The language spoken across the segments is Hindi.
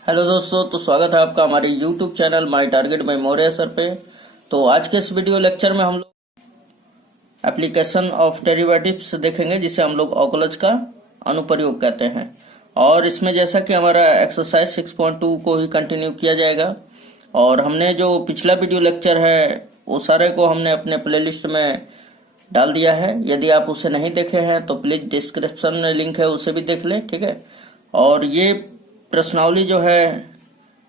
हेलो दोस्तों, तो स्वागत है आपका हमारे YouTube channel my target by Maurya sir पे। तो आज के इस वीडियो लेक्चर में हम लोग एप्लीकेशन ऑफ डेरिवेटिव्स देखेंगे, जिसे हम लोग ऑकलज का अनुप्रयोग कहते हैं। और इसमें जैसा कि हमारा एक्सरसाइज 6.2 को ही कंटिन्यू किया जाएगा। और हमने जो पिछला वीडियो लेक्चर है वो सारे को हमने अपने प्लेलिस्ट में डाल दिया है। यदि आप उसे नहीं देखे हैं तो प्लीज डिस्क्रिप्शन में लिंक है, उसे भी देख लें, ठीक है। और ये प्रश्नावली जो है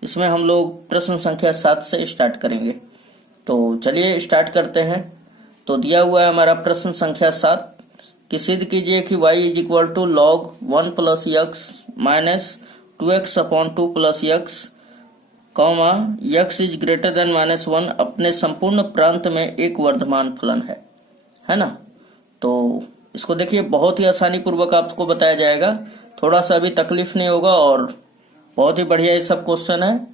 इसमें हम लोग प्रश्न संख्या 7 से स्टार्ट करेंगे। तो चलिए स्टार्ट करते हैं। तो दिया हुआ है हमारा प्रश्न संख्या 7 कि सिद्ध कीजिए कि y is equal to log 1 plus x minus 2x upon 2 plus x comma x is greater than -1 अपने संपूर्ण प्रांत में एक वर्धमान फलन है ना। तो इसको देखिए, बहुत ही आसानी पूर्वक आपको बताया जाएगा, थोड़ा सा भी तकलीफ नहीं होगा और बहुत ही बढ़िया ये सब क्वेश्चन है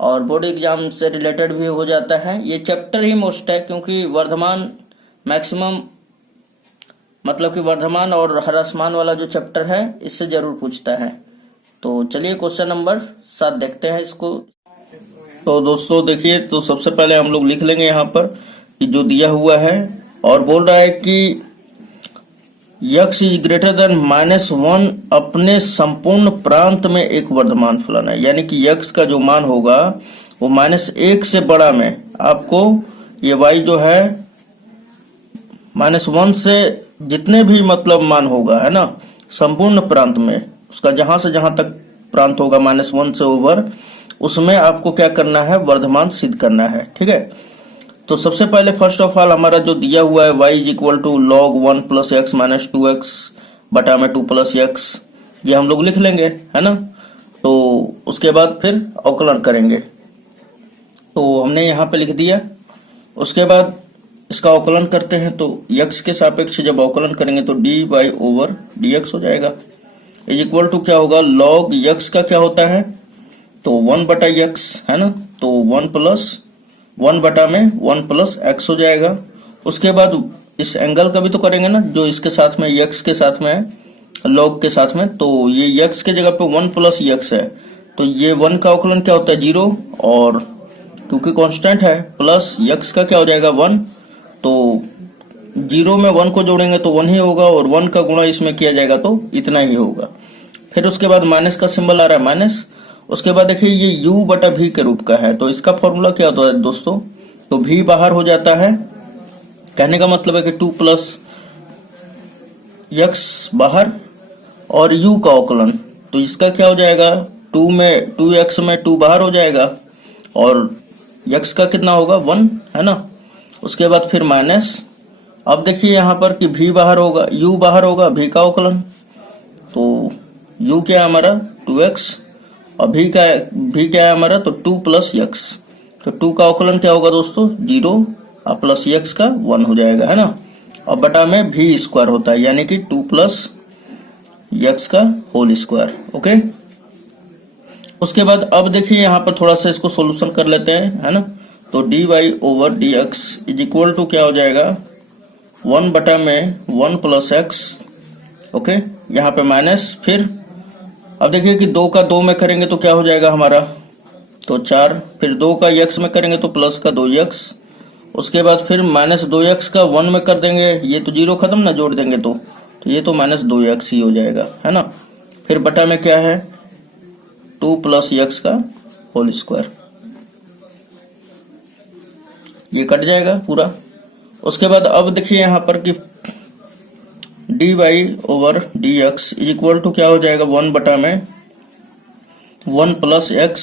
और बोर्ड एग्जाम से रिलेटेड भी हो जाता है। ये चैप्टर ही मोस्ट है, क्योंकि वर्धमान मैक्सिमम मतलब कि वर्धमान और ह्रासमान वाला जो चैप्टर है इससे जरूर पूछता है। तो चलिए क्वेश्चन नंबर 7 देखते हैं इसको। तो दोस्तों देखिए, तो सबसे पहले हम लोग लिख लेंगे यहाँ पर कि जो दिया हुआ है और बोल रहा है कि यक्स इज ग्रेटर देन -1 अपने संपूर्ण प्रांत में एक वर्धमान फलन है। यानी कि यक्स का जो मान होगा वो -1 से बड़ा में आपको ये y जो है -1 से जितने भी मतलब मान होगा, है ना, संपूर्ण प्रांत में उसका जहां से जहां तक प्रांत होगा -1 से ओवर, उसमें आपको क्या करना है, वर्धमान सिद्ध करना है, ठीक है। तो सबसे पहले फर्स्ट ऑफ ऑल हमारा जो दिया हुआ है y is equal to log 1 plus x minus 2x बटा में 2 प्लस एक्स, ये हम लोग लिख लेंगे, है ना। तो उसके बाद फिर अवकलन करेंगे, तो हमने यहाँ पे लिख दिया। उसके बाद इसका अवकलन करते हैं, तो x के सापेक्ष जब अवकलन करेंगे तो dy ओवर dx हो जाएगा। इज इक्वल टू क्या होगा, लॉग x का क्या होता है, तो 1 बटा x, है ना। तो 1 प्लस 1 बटा में 1 प्लस एक्स हो जाएगा। उसके बाद इस एंगल का भी तो करेंगे ना, जो इसके साथ में यक्स के साथ में है, लॉग के साथ में। तो ये यक्स के जगह पे 1 प्लस यक्स है, तो ये 1 का अवकलन क्या होता है, 0, और क्योंकि कांस्टेंट है प्लस यक्स का क्या हो जाएगा 1, तो 0 में 1 को जोड़ेंगे तो 1 ही होगा और 1 का गुणा इसमें किया जाएगा तो इतना ही होगा। फिर उसके बाद माइनस का सिंबल आ रहा है, माइनस। उसके बाद देखिए ये u बटा v के रूप का है, तो इसका फॉर्मूला क्या होता है दोस्तों, तो v बाहर हो जाता है। कहने का मतलब है कि 2 प्लस x बाहर और u का अवकलन, तो इसका क्या हो जाएगा, 2x में 2 बाहर हो जाएगा और x का कितना होगा 1, है ना। उसके बाद फिर माइनस। अब देखिए यहाँ पर कि v बाहर होगा, u बाहर होगा, v का अवकलन, तो u क्या है हमारा 2x और v क्या है हमारा, तो 2 प्लस x, तो 2 का अवकलन क्या होगा दोस्तों 0 और प्लस x का 1 हो जाएगा, है ना। और बटा में v स्क्वायर होता है, यानी कि 2 प्लस x का होल स्क्वायर, ओके। उसके बाद अब देखिए यहाँ पर थोड़ा सा इसको सोल्यूशन कर लेते हैं, है ना। तो dy over dx is equal to क्या हो जाएगा, 1 बटा में 1 प्लस x, ओके। यहाँ पे माइनस। फिर अब देखिए कि 2 का 2 में करेंगे तो क्या हो जाएगा हमारा, तो 4, फिर 2 का x में करेंगे तो प्लस का 2x, उसके बाद फिर माइनस 2x का 1 में कर देंगे, ये तो 0 खत्म ना, जोड़ देंगे तो ये तो माइनस 2x ही हो जाएगा, है ना। फिर बटा में क्या है 2 प्लस x का होल स्क्वायर, ये कट जाएगा पूरा। उसके बाद अब देखिए यहाँ पर कि dy over dx is equal to क्या हो जाएगा, 1 बटा में 1 प्लस x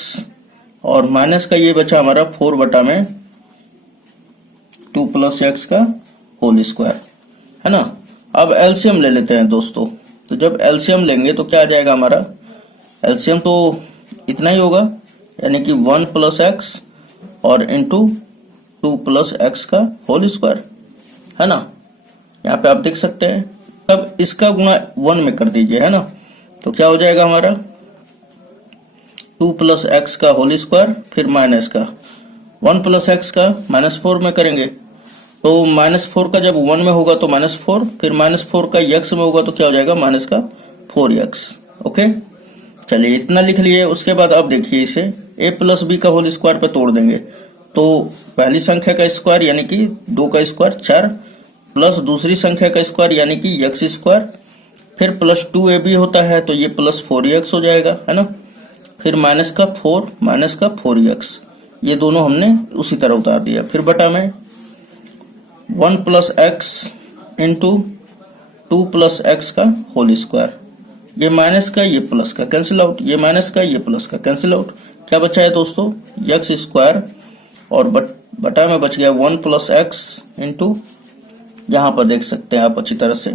और माइनस का ये बचा हमारा 4 बटा में 2 प्लस x का होल स्क्वायर, है ना। अब एलसीएम ले लेते हैं दोस्तों। तो जब एलसीएम लेंगे तो क्या आ जाएगा हमारा, एलसीएम तो इतना ही होगा, यानी कि 1 प्लस एक्स और इंटू 2 प्लस एक्स का होल स्क्वायर, है ना। यहाँ पे आप देख सकते हैं। अब इसका गुणा 1 में कर दीजिए, है ना। तो क्या हो जाएगा हमारा 2 प्लस एक्स का होल स्क्वायर, फिर माइनस का 1 प्लस एक्स का -4 में करेंगे, तो -4 का जब 1 में होगा तो -4, फिर -4 का x में होगा तो क्या हो जाएगा माइनस का 4x, ओके। चलिए इतना लिख लिए। उसके बाद अब देखिए इसे a प्लस बी का होल स्क्वायर पे तोड़ देंगे तो पहली संख्या का स्क्वायर यानी कि 2 का स्क्वायर 4 प्लस दूसरी संख्या का स्क्वायर यानी कि x स्क्वायर, फिर प्लस 2ab होता है तो ये प्लस 4x हो जाएगा, है ना। फिर माइनस का 4x, ये दोनों हमने उसी तरह उतार दिया। फिर बटा में 1 plus x into 2 plus x का होल स्क्वायर, ये माइनस का ये प्लस का कैंसिल आउट, ये माइनस का ये प्लस का कैंसिल आउट। क्या बचा है दोस्तों, एक्स स्क्वायर और बटा में बच गया 1 प्लस एक्स इंटू, यहाँ पर देख सकते हैं आप अच्छी तरह से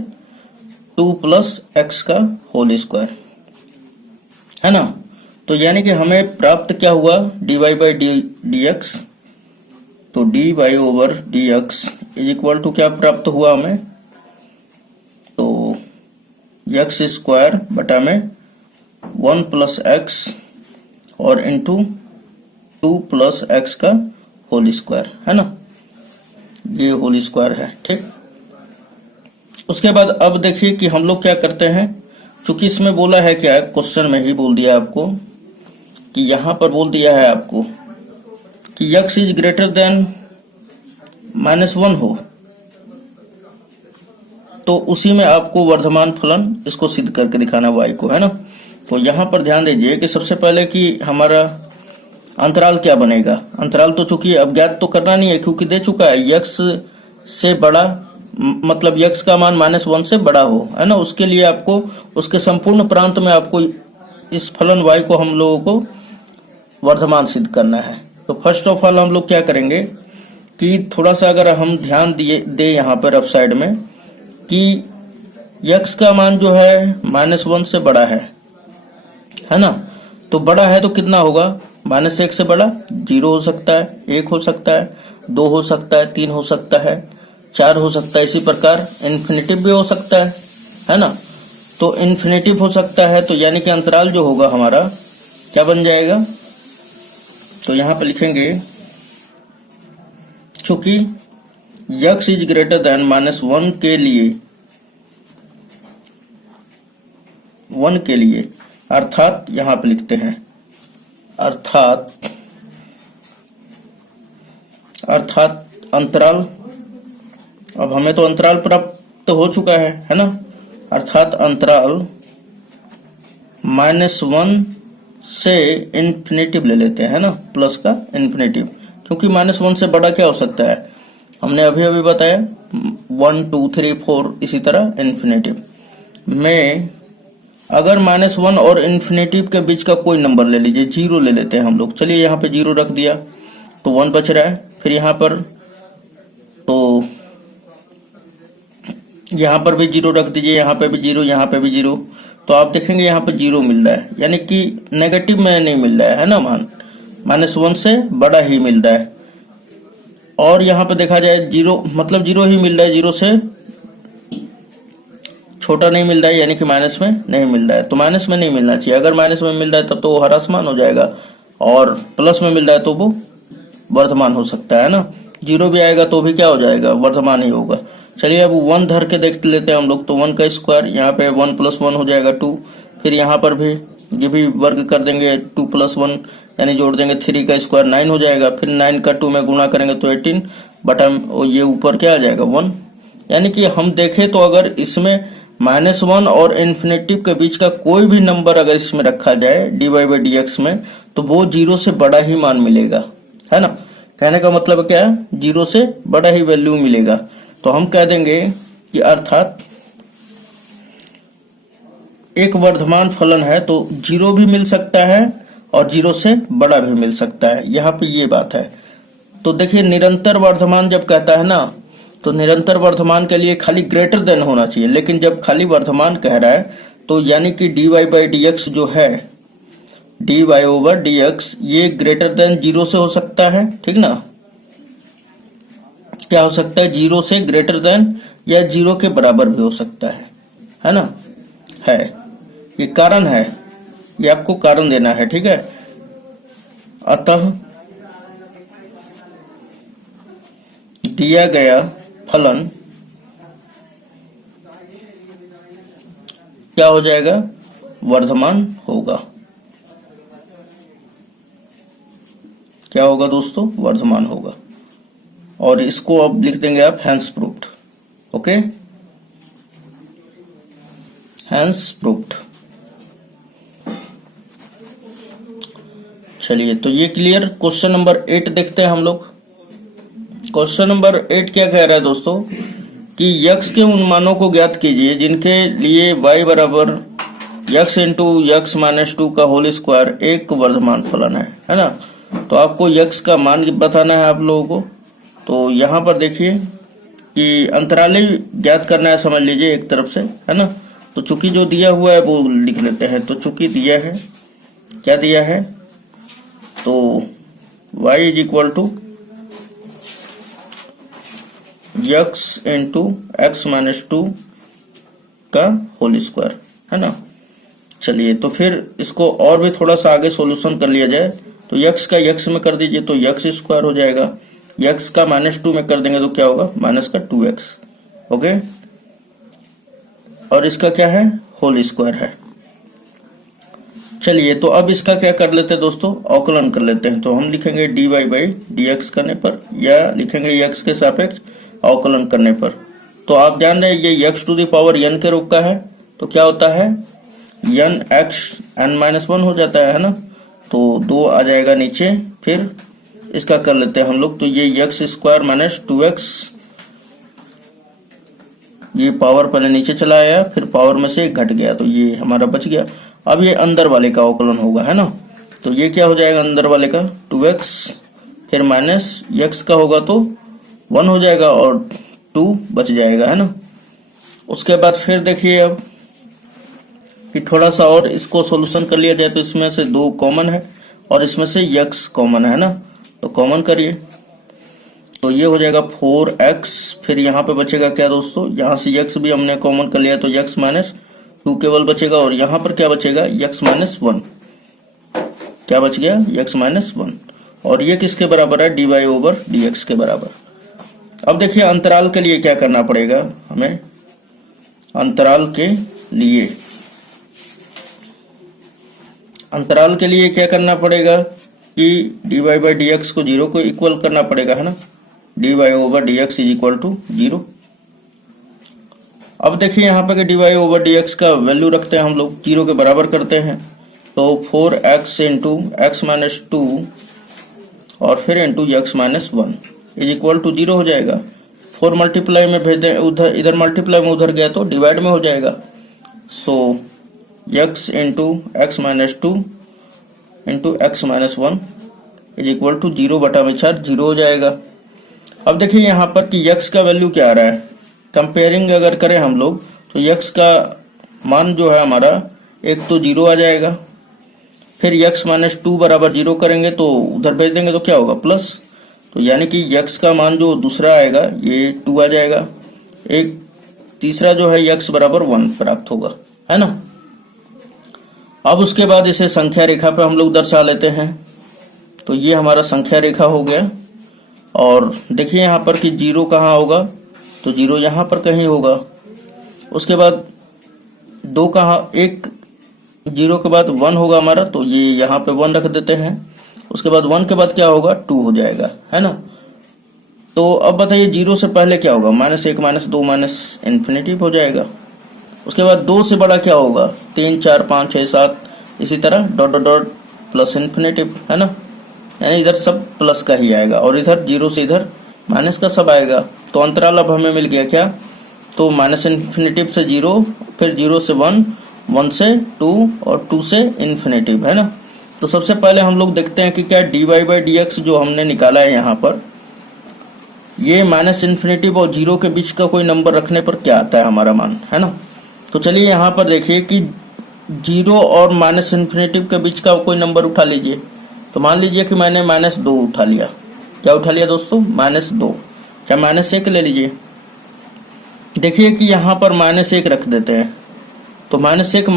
2 प्लस एक्स का होल स्क्वायर, है ना। तो यानी कि हमें प्राप्त क्या हुआ, dy बाई डी एक्स। तो dy over d x is equal to क्या प्राप्त हुआ हमें, तो एक्स स्क्वायर बटा में 1 प्लस एक्स और इंटू 2 प्लस एक्स का होल स्क्वायर, है ना, ये होल स्क्वायर है, ठीक। उसके बाद अब देखिए कि हम लोग क्या करते हैं, चूंकि इसमें बोला है क्या, क्वेश्चन में ही बोल दिया आपको कि यहां पर बोल दिया है आपको कि x इज ग्रेटर देन -1 हो, तो उसी में आपको वर्धमान फलन इसको सिद्ध करके दिखाना y को, है ना। तो यहां पर ध्यान दीजिए कि सबसे पहले कि हमारा अंतराल क्या बनेगा। अंतराल तो चूंकि अब ज्ञात तो करना नहीं है क्योंकि दे चुका है x से बड़ा, मतलब x का मान -1 से बड़ा हो, है ना। उसके लिए आपको उसके संपूर्ण प्रांत में आपको इस फलन y को हम लोगों को वर्धमान सिद्ध करना है। तो फर्स्ट ऑफ ऑल हम लोग क्या करेंगे कि थोड़ा सा अगर हम ध्यान दे यहाँ पर अप साइड में कि x का मान जो है -1 से बड़ा है ना। तो बड़ा है तो कितना होगा, -1 से बड़ा 0 हो सकता है, 1 हो सकता है, 2 हो सकता है, 3 हो सकता है, 4 हो सकता है, इसी प्रकार इन्फिनिटिव भी हो सकता है ना। तो इन्फिनिटिव हो सकता है, तो यानी कि अंतराल जो होगा हमारा क्या बन जाएगा, तो यहां पे लिखेंगे चूंकि x इज ग्रेटर देन -1 के लिए, 1 के लिए, अर्थात यहां पे लिखते हैं अर्थात अंतराल, अब हमें तो अंतराल प्राप्त हो चुका है ना। अर्थात अंतराल -1 से इन्फिनिटिव ले लेते हैं, है ना, प्लस का इन्फिनिटिव, क्योंकि -1 से बड़ा क्या हो सकता है, हमने अभी अभी बताया 1 2 3 4 इसी तरह इन्फिनिटिव में। अगर -1 और इन्फिनिटिव के बीच का कोई नंबर ले लीजिए, 0 ले लेते हैं हम लोग। चलिए यहाँ पे 0 रख दिया तो 1 बच रहा है। फिर यहाँ पर तो यहाँ पर भी 0 रख दीजिए, यहाँ पे भी 0, यहाँ पे भी 0, तो आप देखेंगे यहाँ पे 0 मिल रहा है, यानी कि नेगेटिव में नहीं मिल रहा है ना, मान -1 से बड़ा ही मिल रहा है। और यहाँ पे देखा जाए 0 मतलब 0 ही मिल रहा है, 0 से छोटा नहीं मिल रहा है, यानी कि माइनस में नहीं मिल रहा है। तो माइनस में नहीं मिलना चाहिए, अगर माइनस में मिल रहा है तब तो वो ह्रासमान हो जाएगा, और प्लस में मिल रहा है तो वो वर्धमान हो सकता है ना। 0 भी आएगा तो भी क्या हो जाएगा, वर्धमान ही होगा। चलिए अब 1 धर के देख लेते हैं हम लोग। तो 1 का स्क्वायर, यहाँ पे 1 + 1 हो जाएगा 2, फिर यहाँ पर भी ये भी वर्ग कर देंगे 2 + 1 यानी जोड़ देंगे 3 का स्क्वायर 9 हो जाएगा, फिर 9 का 2 में गुणा करेंगे तो 18 बटा ये ऊपर क्या आ जाएगा 1। यानी कि हम देखें तो अगर इसमें -1 और इन्फिनिटिव के बीच का कोई भी नंबर अगर इसमें रखा जाए dy/dx में, तो वो 0 से बड़ा ही मान मिलेगा, है ना। कहने का मतलब क्या है, 0 से बड़ा ही वैल्यू मिलेगा। तो हम कह देंगे कि अर्थात एक वर्धमान फलन है तो 0 भी मिल सकता है और 0 से बड़ा भी मिल सकता है, यहाँ पे ये बात है। तो देखिए निरंतर वर्धमान जब कहता है ना, तो निरंतर वर्धमान के लिए खाली ग्रेटर देन होना चाहिए, लेकिन जब खाली वर्धमान कह रहा है तो यानी कि dy/dx जो है, dy/dx ये ग्रेटर देन 0 से हो सकता है, ठीक ना। क्या हो सकता है, 0 से ग्रेटर देन या 0 के बराबर भी हो सकता है ना। है ये कारण है, ये आपको कारण देना है, ठीक है। अतः दिया गया फलन क्या हो जाएगा, वर्धमान होगा। क्या होगा दोस्तों, वर्धमान होगा। और इसको अब लिख देंगे आप hence proved. Okay, hence proved. चलिए, तो ये क्लियर। क्वेश्चन नंबर 8 देखते हैं हम लोग। क्वेश्चन नंबर 8 क्या कह रहा है दोस्तों कि यक्स के उन मानों को ज्ञात कीजिए जिनके लिए y बराबर यक्स इंटू यक्स माइनस 2 का होल स्क्वायर एक वर्धमान फलन है ना। तो आपको यक्स का मान बताना है आप लोगों को। तो यहाँ पर देखिए कि अंतराली ज्ञात करना है, समझ लीजिए एक तरफ से, है ना। तो चूंकि जो दिया हुआ है वो लिख लेते हैं। तो चूंकि दिया है, क्या दिया है, तो y is equal to x into x minus 2 का होल स्क्वायर, है ना। चलिए, तो फिर इसको और भी थोड़ा सा आगे सॉल्यूशन कर लिया जाए। तो यक्स का यक्स में कर दीजिए तो यक्स स्क्वायर हो जाएगा। यक्स का -2 में कर देंगे तो क्या होगा, माइनस का 2x। ओके, और इसका क्या है, होल स्क्वायर है। चलिए, तो अब इसका क्या कर लेते हैं दोस्तों, अवकलन कर लेते हैं। तो हम लिखेंगे dy बाई dx करने पर, या लिखेंगे x के सापेक्ष अवकलन करने पर। तो आप जान रहे हैं ये x to the power n के रूप का है। तो क्या होता है, n x n-1 हो जाता है ना। तो 2 आ जाएगा नीचे। फिर इसका कर लेते हैं हम लोग। तो ये x स्क्वायर माइनस 2x, ये पावर पहले नीचे चला आया, फिर पावर में से घट गया, तो ये हमारा बच गया। अब ये अंदर वाले का अवकलन होगा, है ना। तो ये क्या हो जाएगा, अंदर वाले का 2x, फिर माइनस x का होगा तो 1 हो जाएगा और 2 बच जाएगा, है ना। उसके बाद फिर देखिए अब कि थोड़ा सा और इसको सॉल्यूशन कर लिया जाए। तो इसमें से 2 कॉमन है और इसमें से x कॉमन है ना। तो कॉमन करिए तो ये हो जाएगा 4x। फिर यहाँ पे बचेगा क्या दोस्तों, यहाँ से x भी हमने कॉमन कर लिया तो x माइनस 2 केवल बचेगा। और यहाँ पर क्या बचेगा, x माइनस 1। क्या बच गया, x माइनस 1। और ये किसके बराबर है, dy ओवर dx के बराबर। अब देखिए अंतराल के लिए क्या करना पड़ेगा हमें। अंतराल के लिए क्या करना पड़ेगा कि dy बाई dx को 0 को इक्वल करना पड़ेगा, है ना। dy over dx is equal to 0। अब देखिए यहाँ पे कि dy ओवर dx का वैल्यू रखते हैं हम लोग, 0 के बराबर करते हैं। तो 4x इंटू एक्स माइनस 2 और फिर into x minus 1 is equal to 0 हो जाएगा। 4 मल्टीप्लाई में भेज दें, उधर इधर मल्टीप्लाई में उधर गया तो डिवाइड में हो जाएगा। So x into x minus 2 into x minus 1 is equal to 0 बटा में 4, 0 हो जाएगा। अब देखिए यहाँ पर कि x का वैल्यू क्या आ रहा है। कंपेयरिंग अगर करें हम लोग तो x का मान जो है हमारा एक तो 0 आ जाएगा। फिर x माइनस 2 बराबर 0 करेंगे तो उधर भेज देंगे तो क्या होगा, प्लस। तो यानी कि x का मान जो दूसरा आएगा ये 2 आ जाएगा। एक तीसरा जो है x बराबर 1 प्राप्त होगा, है ना। अब उसके बाद इसे संख्या रेखा पे हम लोग दर्शा लेते हैं। तो ये हमारा संख्या रेखा हो गया। और देखिए यहाँ पर कि 0 कहाँ होगा, तो 0 यहाँ पर कहीं होगा। उसके बाद 2 कहाँ, एक 0 के बाद 1 होगा हमारा, तो ये यहाँ पे 1 रख देते हैं। उसके बाद 1 के बाद क्या होगा, 2 हो जाएगा, है ना। तो अब बताइए 0 से पहले क्या होगा, -1 -2 माइनस इन्फिनिटिव हो जाएगा। उसके बाद 2 से बड़ा क्या होगा, 3 4 5 6 7 इसी तरह dot dot dot plus infinitive, है ना। यानी इधर सब प्लस का ही आएगा और इधर 0 से इधर माइनस का सब आएगा। तो अंतराल अब हमें मिल गया क्या, तो माइनस इन्फिनिटिव से 0, फिर 0 से 1, 1 से 2 और 2 से इन्फिनिटिव, है ना। तो सबसे पहले हम लोग देखते हैं कि क्या dy बाई dx जो हमने निकाला है यहाँ पर, ये माइनस इन्फिनिटिव और 0 के बीच का कोई नंबर रखने पर क्या आता है हमारा मान, है ना। तो चलिए यहाँ पर देखिए कि 0 और माइनस इन्फिनिटिव के बीच का कोई नंबर उठा लीजिए। तो मान लीजिए कि मैंने -2 उठा लिया। क्या उठा लिया दोस्तों, -2, चाहे -1 ले लीजिए। देखिए कि यहाँ पर -1 रख देते हैं तो -1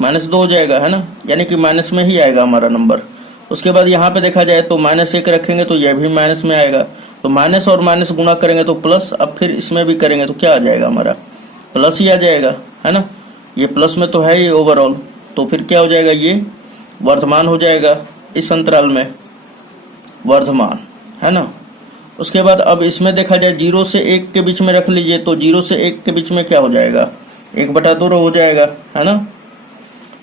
-2 हो जाएगा, है ना। यानी कि माइनस में ही आएगा हमारा नंबर। उसके बाद यहाँ पे देखा जाए तो -1 रखेंगे तो यह भी माइनस में आएगा। तो माइनस और माइनस गुणा करेंगे तो प्लस। अब फिर इसमें भी करेंगे तो क्या आ जाएगा, हमारा प्लस ही आ जाएगा, है ना। ये प्लस में तो है ही ओवरऑल। तो फिर क्या हो जाएगा, ये वर्धमान हो जाएगा इस अंतराल में। वर्धमान, है ना। उसके बाद अब इसमें देखा जाए 0 से 1 के बीच में रख लीजिए, तो 0 से 1 के बीच में क्या हो जाएगा, 1/2 हो जाएगा, है ना।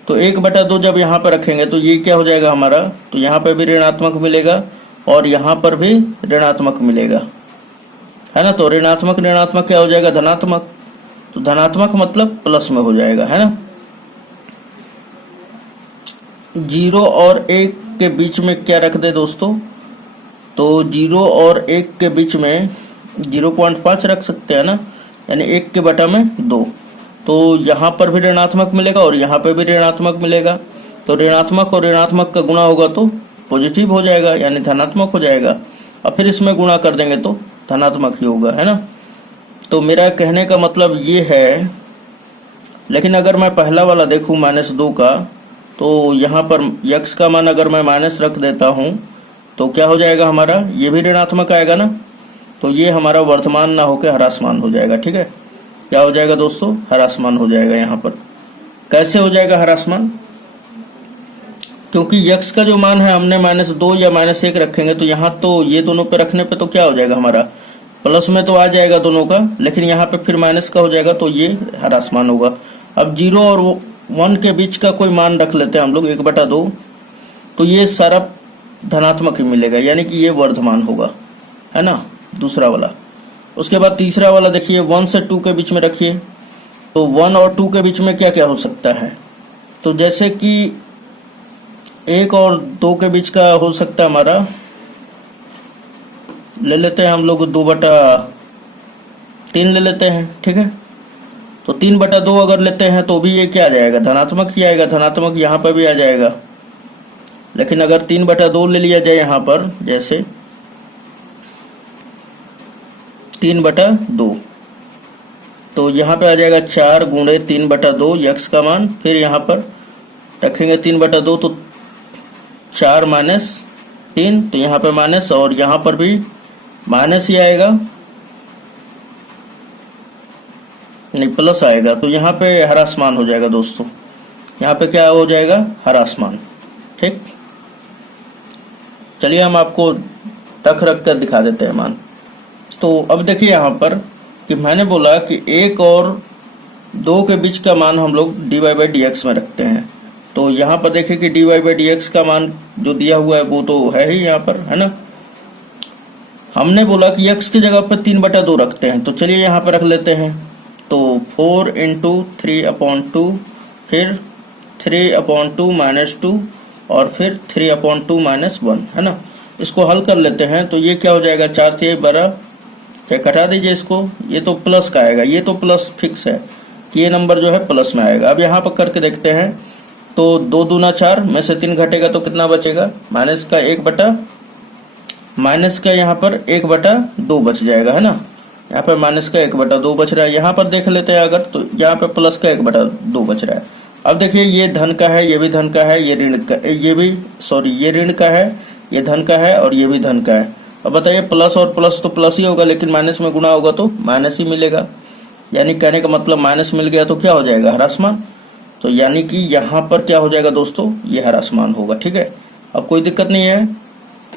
तो 1/2 जब यहाँ पर रखेंगे तो ये क्या हो जाएगा हमारा, तो यहाँ पर भी ऋणात्मक मिलेगा और यहाँ पर भी ऋणात्मक मिलेगा, है ना। तो ऋणात्मक ऋणात्मक क्या हो जाएगा, धनात्मक। तो धनात्मक मतलब प्लस में हो जाएगा, है ना। 0 और 1 के बीच में क्या रख दे दोस्तों, तो 0 और 1 के बीच में 0.5 रख सकते हैं ना, यानी 1 के बटा में 2। तो यहाँ पर भी ऋणात्मक मिलेगा और यहाँ पर भी ऋणात्मक मिलेगा। तो ऋणात्मक और ऋणात्मक का गुणा होगा तो पॉजिटिव हो जाएगा, यानी धनात्मक हो जाएगा। अब फिर इसमें गुणा कर देंगे तो धनात्मक ही होगा, है ना। तो मेरा कहने का मतलब ये है, लेकिन अगर मैं पहला वाला देखूँ -2 का, तो यहाँ पर x का मान अगर मैं माइनस रख देता हूँ तो क्या हो जाएगा हमारा, ये भी ऋणात्मक आएगा ना। तो ये हमारा वर्धमान ना होकर ह्रासमान हो जाएगा, ठीक है। क्या हो जाएगा दोस्तों, ह्रासमान हो जाएगा। यहाँ पर कैसे हो जाएगा ह्रासमान, क्योंकि x का जो मान है हमने -2 या -1 रखेंगे, तो यहाँ तो ये दोनों पे रखने पे तो क्या हो जाएगा हमारा, प्लस में तो आ जाएगा दोनों का, लेकिन यहाँ पे फिर माइनस का हो जाएगा, तो ये ह्रासमान होगा। अब 0 और 1 के बीच का कोई मान रख लेते हैं हम लोग 1/2, तो ये सारा धनात्मक ही मिलेगा, यानी कि ये वर्धमान होगा, है ना, दूसरा वाला। उसके बाद तीसरा वाला देखिए, 1 से 2 के बीच में रखिए। तो 1 और 2 के बीच में क्या क्या हो सकता है, तो जैसे कि 1 और 2 के बीच का हो सकता है हमारा, ले लेते हैं हम लोग 2/3 ले लेते हैं, ठीक है। तो 3/2 अगर लेते हैं तो भी ये क्या आ जाएगा, धनात्मक ही आएगा, धनात्मक यहाँ पर भी आ जाएगा। लेकिन अगर 3/2 ले लिया जाए यहाँ पर, जैसे 3/2, तो यहाँ पे आ जाएगा 4 गुणे 3/2 x का मान, फिर यहाँ पर रखेंगे 3/2, तो 4 - 3, तो यहाँ पे माइनस, और यहाँ पर भी माइनस ही आएगा, नहीं प्लस आएगा। तो यहाँ पे ह्रासमान हो जाएगा दोस्तों, यहाँ पे क्या हो जाएगा, ह्रासमान, ठीक। चलिए हम आपको रख कर दिखा देते हैं मान। तो अब देखिए यहाँ पर कि मैंने बोला कि 1 और 2 के बीच का मान हम लोग dy/dx में रखते हैं। तो यहाँ पर देखिए कि dy/dx का मान जो दिया हुआ है वो तो है ही यहाँ पर, है ना। हमने बोला कि x की जगह पर 3/2 रखते हैं, तो चलिए यहाँ पर रख लेते हैं। तो 4 × 3/2, फिर 3/2 - 2, और फिर 3/2 - 1, है ना। इसको हल कर लेते हैं, तो ये क्या हो जाएगा, 4 से 12, क्या कटा दीजिए इसको, ये तो प्लस का आएगा, ये तो प्लस फिक्स है कि ये नंबर जो है प्लस में आएगा। अब यहाँ पर करके देखते हैं, तो 2 दूना 4 में से 3 घटेगा तो कितना बचेगा, माइनस का यहाँ पर 1/2 बच जाएगा, है ना। यहाँ पर माइनस का 1/2 बच रहा है। यहाँ पर देख लेते हैं अगर, तो यहाँ पर प्लस का 1/2 बच रहा है। अब देखिए ये धन का है, ये भी धन का है, ये ऋण का, ये ऋण का है, ये धन का है, और ये भी धन का है। अब बताइए, प्लस और प्लस तो प्लस ही होगा, लेकिन माइनस में गुणा होगा तो माइनस ही मिलेगा। यानी कहने का मतलब माइनस मिल गया तो क्या हो जाएगा, ह्रासमान। तो यानी कि यहाँ पर क्या हो जाएगा दोस्तों, ये ह्रासमान होगा, ठीक है। अब कोई दिक्कत नहीं है।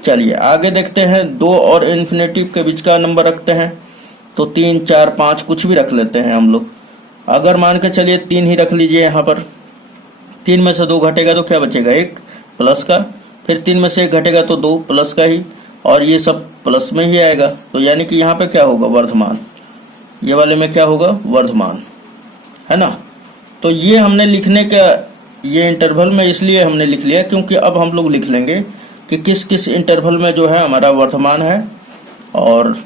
चलिए आगे देखते हैं, 2 और इन्फिनेटिव के बीच का नंबर रखते हैं। तो 3, 4, 5 कुछ भी रख लेते हैं हम लोग। अगर मान के चलिए 3 ही रख लीजिए यहाँ पर, 3 में से 2 घटेगा तो क्या बचेगा, 1 प्लस का, फिर 3 में से 1 घटेगा तो 2 प्लस का ही, और ये सब प्लस में ही आएगा। तो यानी कि यहाँ पे क्या होगा, वर्धमान। ये वाले में क्या होगा, वर्धमान, है ना। तो ये हमने लिखने का, ये इंटरवल में इसलिए हमने लिख लिया क्योंकि अब हम लोग लिख लेंगे कि किस किस इंटरवल में जो है हमारा वर्धमान है और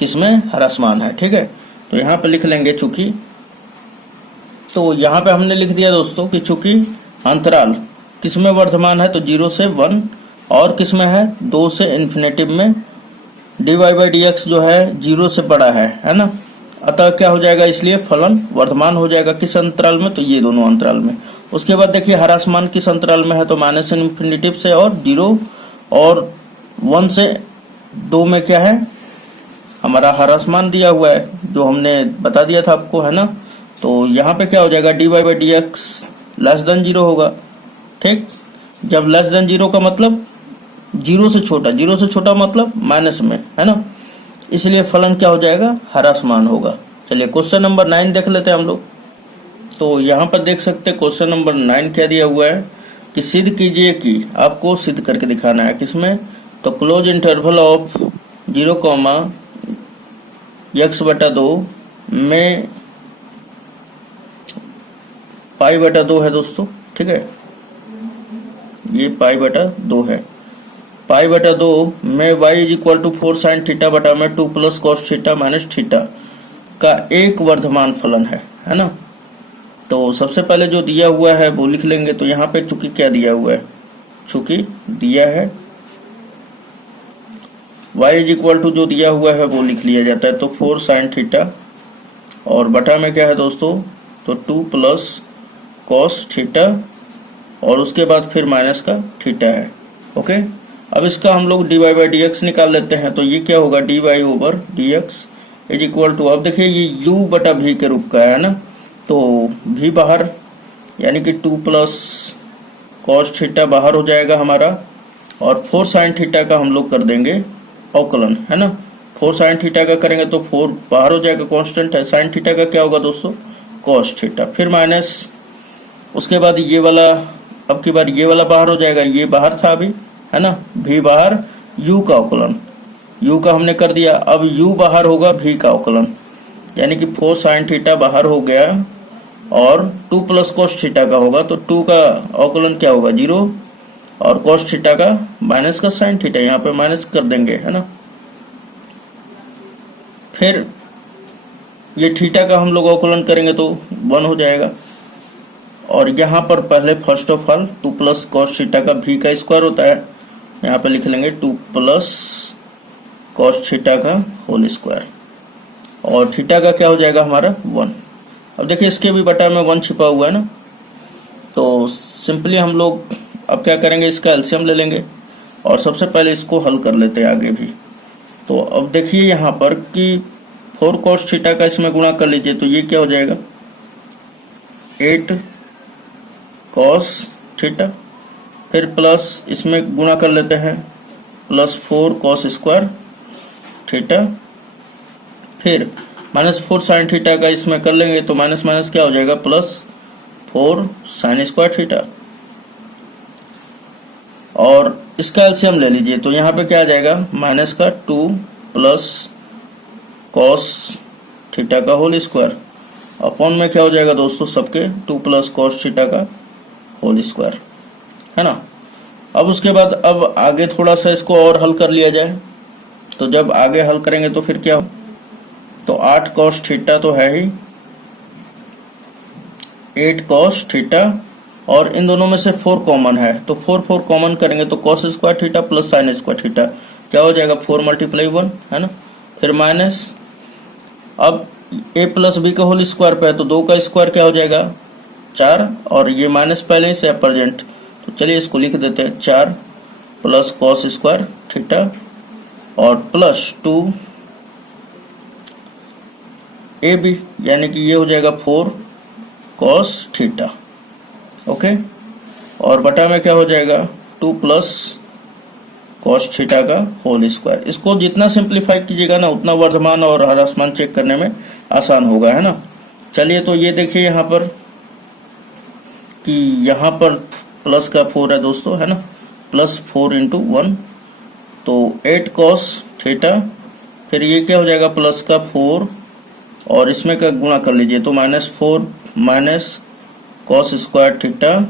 किस में ह्रासमान है, ठीक है। तो यहाँ पे लिख लेंगे चूंकि, तो यहाँ पे हमने लिख दिया दोस्तों कि चूंकि अंतराल किस में वर्धमान है, तो 0 से 1, और किस में है, 2 से इन्फिनेटिव में dy/dx जो है 0 से बड़ा है ना। अतः क्या हो जाएगा, इसलिए फलन वर्धमान हो जाएगा। किस अंतराल में, तो ये दोनों अंतराल में। उसके बाद देखिए ह्रासमान किस अंतराल में है, तो -इन्फिनेटिव से और 0 और 1 से 2 में क्या है, हमारा ह्रासमान दिया हुआ है, जो हमने बता दिया था आपको, है ना। तो यहाँ पे क्या हो जाएगा, dy/dx <0 होगा, ठीक। जब <0 का मतलब जीरो से छोटा मतलब माइनस में, है ना, इसलिए फलन क्या हो जाएगा, ह्रासमान होगा। चलिए क्वेश्चन नंबर 9 देख लेते हैं हम लोग। तो यहाँ पर देख सकते हैं क्वेश्चन नंबर 9 क्या दिया हुआ है कि सिद्ध कीजिए कि, आपको सिद्ध करके दिखाना है किसमें, तो क्लोज इंटरवल ऑफ 0,x/2 में π/2 है दोस्तों, ठीक है, ये π/2 है। π/2 में y = 4 sin थीटा बटा में 2 + cos थीटा माइनस थीटा का एक वर्धमान फलन है ना। तो सबसे पहले जो दिया हुआ है वो लिख लेंगे। तो यहाँ पे चूंकि क्या दिया हुआ है, चूंकि दिया है y = जो दिया हुआ है वो लिख लिया जाता है, तो 4 sin थीटा और बटा में क्या है दोस्तों, तो 2 + cos थीटा और उसके बाद फिर माइनस का थीटा है। ओके, अब इसका हम लोग dy/dx निकाल लेते हैं। तो ये क्या होगा, dy/dx = अब देखिए ये u/v के रूप का है ना, तो v बाहर यानी कि 2 + cos थीटा बाहर हो जाएगा हमारा, और 4 sin थीटा का हम लोग कर देंगे अवकलन, है ना। 4 sin थीटा का करेंगे तो 4 बाहर हो जाएगा, कांस्टेंट है। sin थीटा का क्या होगा दोस्तों, cos थीटा, फिर माइनस, उसके बाद ये वाला, अब की बार ये वाला बाहर हो जाएगा, ये बाहर था अभी, है ना, v बाहर, u का अवकलन, u का हमने कर दिया, अब u बाहर होगा v का अवकलन, यानी कि 4 sin थीटा बाहर हो गया और 2 + cos थीटा का होगा, तो 2 का अवकलन क्या होगा, 0, और cos थीटा का माइनस का sin थीटा, यहाँ पे माइनस कर देंगे, है ना। फिर ये थीटा का हम लोग अवकलन करेंगे तो 1 हो जाएगा, और यहाँ पर पहले first of all 2 + cos theta का v का स्क्वायर होता है, यहाँ पे लिख लेंगे 2 + cos थीटा का होल स्क्वायर, और थीटा का क्या हो जाएगा हमारा 1। अब देखिए इसके भी बटा में 1 छिपा हुआ है ना, तो सिंपली हम लोग अब क्या करेंगे, इसका एलसीएम ले लेंगे और सबसे पहले इसको हल कर लेते हैं आगे भी। तो अब देखिए यहाँ पर कि 4 cos थीटा का इसमें गुणा कर लीजिए, तो ये क्या हो जाएगा, 8 cos थीटा, फिर प्लस इसमें गुणा कर लेते हैं, +4 cos स्क्वायर थीटा, फिर -4 sin थीटा का इसमें कर लेंगे तो माइनस माइनस क्या हो जाएगा, +4 sin स्क्वायर थीटा, और इसका एलसीएम ले लीजिए। तो यहाँ पे क्या आ जाएगा, माइनस का 2 + cos थीटा का होल स्क्वायर, अपॉन में क्या हो जाएगा दोस्तों, सबके 2 + cos थीटा का होल स्क्वायर, है ना। अब उसके बाद अब आगे थोड़ा सा इसको और हल कर लिया जाए। तो जब आगे हल करेंगे तो फिर क्या हो, तो 8 cos थीटा तो है ही, 8 cos थीटा, और इन दोनों में से 4 कॉमन है, तो 4 कॉमन करेंगे तो cos square theta + sin square theta क्या हो जाएगा, 4 × 1, है ना, फिर माइनस, अब a + b का होल स्क्वायर पे है तो 2 का स्क्वायर क्या हो जाएगा, 4, और ये माइनस पहले से प्रेजेंट, तो चलिए इसको लिख देते हैं, 4 + cos स्क्वायर थीटा और +2 ab, यानी कि ये हो जाएगा 4 cos थीटा। ओके, और बटा में क्या हो जाएगा, 2 + cos थीटा का होल स्क्वायर। इसको जितना सिंप्लीफाई कीजिएगा ना उतना वर्धमान और ह्रासमान चेक करने में आसान होगा, है ना। चलिए तो ये देखिए यहाँ पर कि यहाँ पर प्लस का 4 है दोस्तों, है ना, +4 × 1, तो 8 cos थीटा, फिर ये क्या हो जाएगा, प्लस का 4 और इसमें का गुणा कर लीजिए तो -4 माइनस cos स्क्वायर थीटा,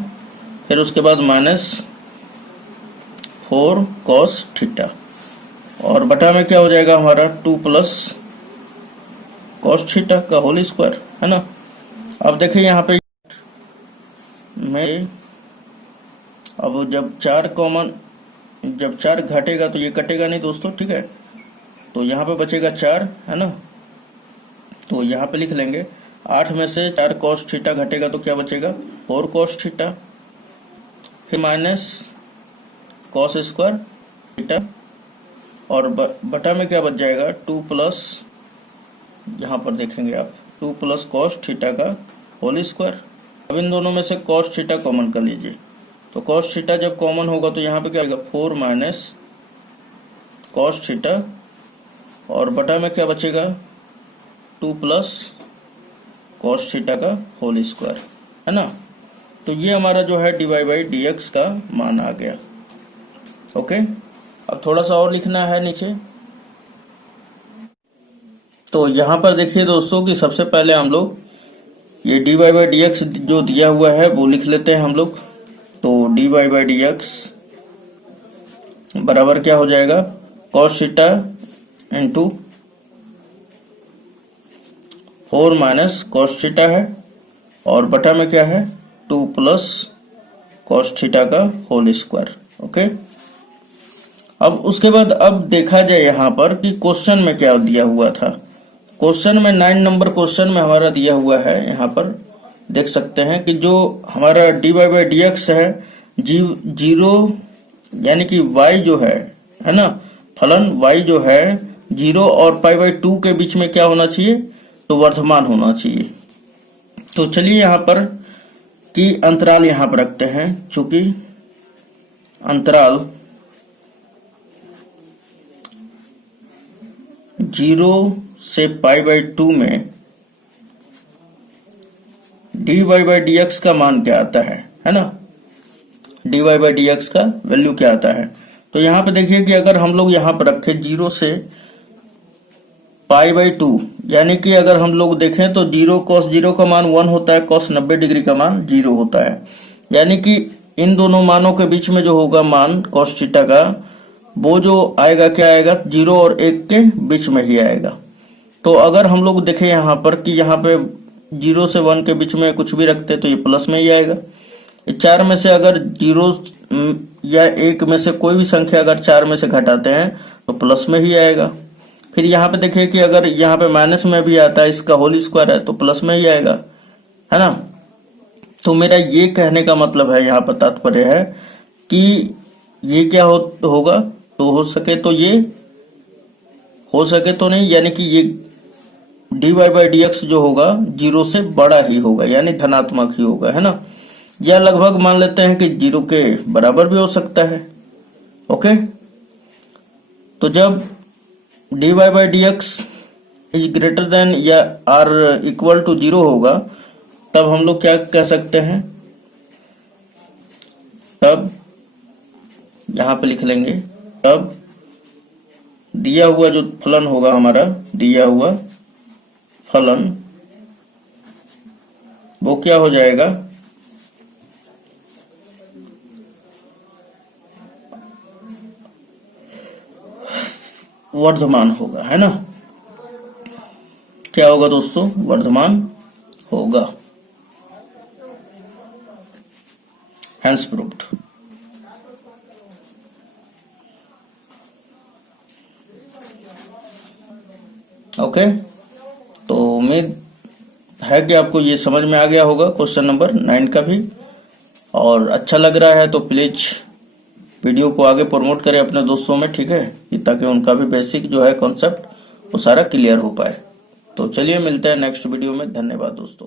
फिर उसके बाद -4 cos थीटा, और बटा में क्या हो जाएगा हमारा 2 + cos थीटा का होल स्क्वायर, है ना। अब देखिए यहाँ पे में, अब जब 4 घटेगा तो ये कटेगा नहीं दोस्तों, ठीक है, तो यहाँ पे बचेगा 4, है ना। तो यहाँ पे लिख लेंगे 8 में से 4 cos थीटा घटेगा तो क्या बचेगा, 4 cos थीटा, फिर माइनस cos स्क्वायर थीटा, और बटा में क्या बच जाएगा, 2 + यहाँ पर देखेंगे आप 2 + cos थीटा का होल स्क्वायर। अब इन दोनों में से cos थीटा कॉमन कर लीजिए तो कॉस थीटा जब कॉमन होगा तो यहाँ पे क्या आएगा 4 माइनस कॉस थीटा, और बटा में क्या बचेगा 2 प्लस कॉस थीटा का होल स्क्वायर, है ना। तो ये हमारा जो है dy बाई dx का मान आ गया। ओके, अब थोड़ा सा और लिखना है नीचे। तो यहाँ पर देखिए दोस्तों कि सबसे पहले हम लोग ये dy बाई dx जो दिया हुआ है वो लिख लेते हैं हम लोग। तो dy बाई dx बराबर क्या हो जाएगा cos theta into 4 minus cos theta है, और बटा में क्या है 2 प्लस cos थीटा का होल स्क्वायर। ओके, अब उसके बाद अब देखा जाए यहाँ पर कि क्वेश्चन में क्या दिया हुआ था। क्वेश्चन में 9 नंबर क्वेश्चन में हमारा दिया हुआ है, यहाँ पर देख सकते हैं कि जो हमारा dy बाई dx है जीरो, यानी कि y जो है ना, फलन y जो है 0 और पाई बाई 2 के बीच में क्या होना चाहिए, तो वर्धमान होना चाहिए। तो चलिए यहाँ पर कि अंतराल यहाँ पर रखते हैं, चूंकि अंतराल 0 से पाई बाई 2 में dy बाई dx का मान क्या आता है ना, dy बाई dx का वैल्यू क्या आता है। तो यहाँ पे देखिए कि अगर हम लोग यहाँ पर रखें 0 से पाई बाई 2, यानी कि अगर हम लोग देखें तो 0 cos 0 का मान 1 होता है, cos 90 डिग्री का मान 0 होता है, यानी कि इन दोनों मानों के बीच में जो होगा मान cos थीटा का, वो जो आएगा क्या आएगा 0 और 1 के बीच में ही आएगा। तो अगर हम लोग देखें यहाँ पर कि यहाँ पे 0 से 1 के बीच में कुछ भी रखते तो ये प्लस में ही आएगा। 4 में से अगर 0 या 1 में से कोई भी संख्या अगर 4 में से घटाते हैं तो प्लस में ही आएगा। फिर यहाँ पे देखिए कि अगर यहाँ पे माइनस में भी आता है, इसका होल स्क्वायर है, तो प्लस में ही आएगा, है ना। तो मेरा ये कहने का मतलब है, यहाँ पर तात्पर्य है कि ये क्या होगा, तो हो सके तो ये, हो सके तो नहीं, यानी कि ये dy बाई dx जो होगा 0 से बड़ा ही होगा, यानी धनात्मक ही होगा, है ना। या लगभग मान लेते हैं कि 0 के बराबर भी हो सकता है। ओके, तो जब dy by dx is greater then या आर इक्वल टू 0 होगा, तब हम लोग क्या कह सकते हैं, तब यहां पे लिख लेंगे, तब दिया हुआ जो फलन होगा हमारा, दिया हुआ फलन वो क्या हो जाएगा, वर्धमान होगा, है ना। क्या होगा दोस्तों, वर्धमान होगा। Hence proved. ओके, तो उम्मीद है कि आपको ये समझ में आ गया होगा क्वेश्चन नंबर 9 का भी, और अच्छा लग रहा है तो प्लीज वीडियो को आगे प्रमोट करें अपने दोस्तों में, ठीक है, ताकि उनका भी बेसिक जो है कॉन्सेप्ट वो सारा क्लियर हो पाए। तो चलिए मिलते हैं नेक्स्ट वीडियो में। धन्यवाद दोस्तों।